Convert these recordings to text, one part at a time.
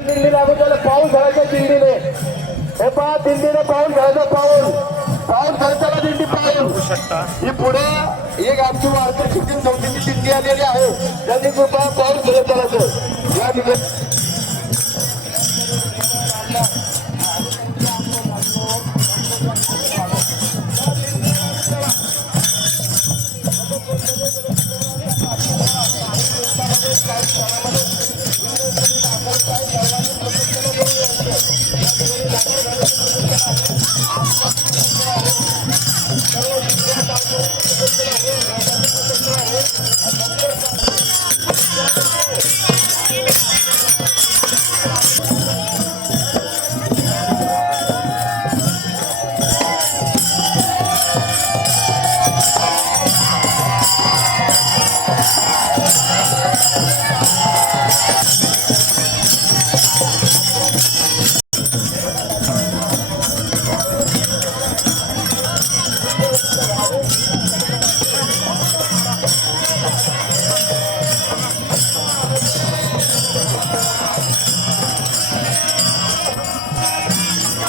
दिंडी लागून त्याला पाऊस घालायचा दिंडीने हे पहा दिंडीने पाऊस घालायचा पाऊस पाऊस घालताना दिंडी पाऊस ही पुढे एक आमची वारकरी शिक्षण समितीची दिंडी आलेली आहे. त्यांनी कृपया पाऊस घालत चालायचं या ठिकाणी Thank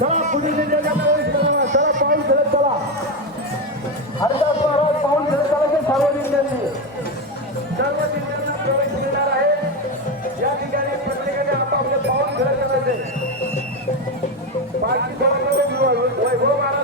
चला पुढे दिंडीला प्रवेश करा चला पाऊल फिरत चला. हरिदास महाराज पाऊल फिरत चालायचे सर्व दिंड्यांनी सर्व जिल्ह्यांना प्रवेश मिळणार आहे या ठिकाणी प्रत्येकाने आपापले पाऊल फिरत करायचे. बाकी सर्वांकडे वैभव महाराज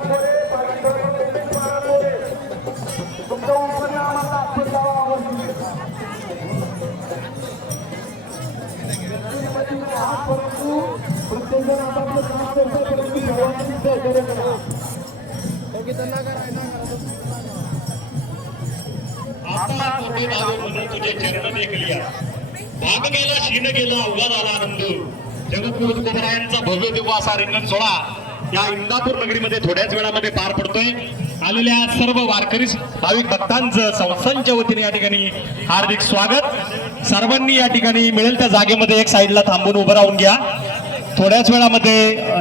आता कोटी म्हणून तुझे चरण देखलिया भाग गेला शीन गेला अवघा झाला आनंद जगद्गुरु तुकोबरायांचा भव्य दिव्य असा रिंगण सोहळा या इंदापूर नगरीमध्ये थोड्याच वेळामध्ये पार पडतोय आलेल्या सर्व वारकरी भाविक भक्तांचं संस्थांच्या वतीने या ठिकाणी हार्दिक स्वागत सर्वांनी या ठिकाणी मिळेल त्या जागेमध्ये एक साईडला थांबून उभं राहून घ्या थोड्याच वेळामध्ये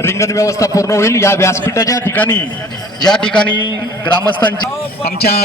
रिंगण व्यवस्था पूर्ण होईल. या व्यासपीठाच्या ठिकाणी ज्या ठिकाणी ग्रामस्थांची आमच्या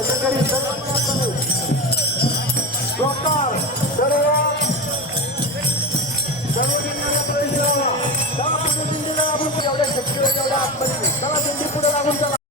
どうもありがとう。